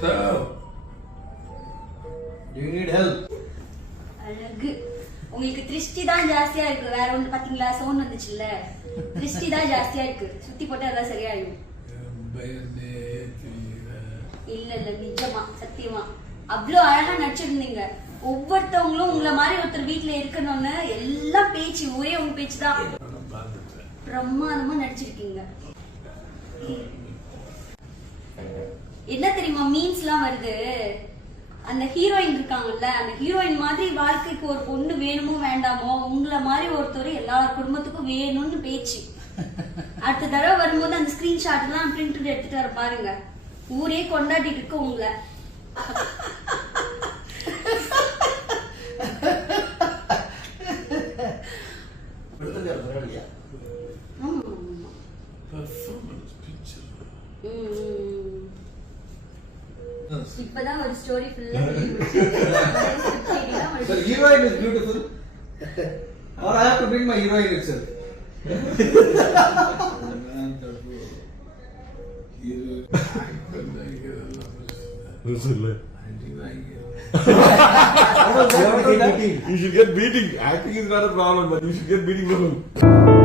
So, do you need help? அழகு. உங்களுக்கு திருஷ்டி தான் ஜாஸ்தியா இருக்கு. வேற ஒண்ணு பாத்தீங்களா? சவுண்ட் வந்துச்சுல்ல. திருஷ்டி தான் ஜாஸ்தியா இருக்கு. சுத்தி போட்டா அதான் சரியாயிடும். இல்ல இல்ல நிஜமா சத்தியமா அவ்வளவு அழகா நடிச்சிருந்தீங்க. ஒவ்வொருத்தவங்களும் உங்களை மாதிரி ஒருத்தர் வீட்டுல இருக்கணும்னு எல்லாம் பேச்சு ஒரே உங்க பேச்சு தான். பிரம்மாதமா நடிச்சிருக்கீங்க. என்ன தெரியுமா மீன்ஸ் எல்லாம் வருது, அந்த ஹீரோயின் இருக்காங்கல்ல, அந்த ஹீரோயின் மாதிரி வாழ்க்கைக்கு ஒரு பொண்ணு வேணுமோ வேண்டாமோ உங்களை மாதிரி ஒருத்தர் எல்லா குடும்பத்துக்கும் வேணும்னு பேச்சு. அடுத்த தடவை வரும்போது அந்த ஸ்கிரீன்ஷாட் எல்லாம் பிரிண்ட் எடுத்துட்டு வர பாருங்க. ஊரே கொண்டாடிட்டு இருக்கு உங்களை. இப்பதான் ஒரு ஸ்டோரி ஃபுல்லா The heroine is beautiful. Or I have to bring my heroine itself. You should get beating. Acting is not a problem, but you should get beating.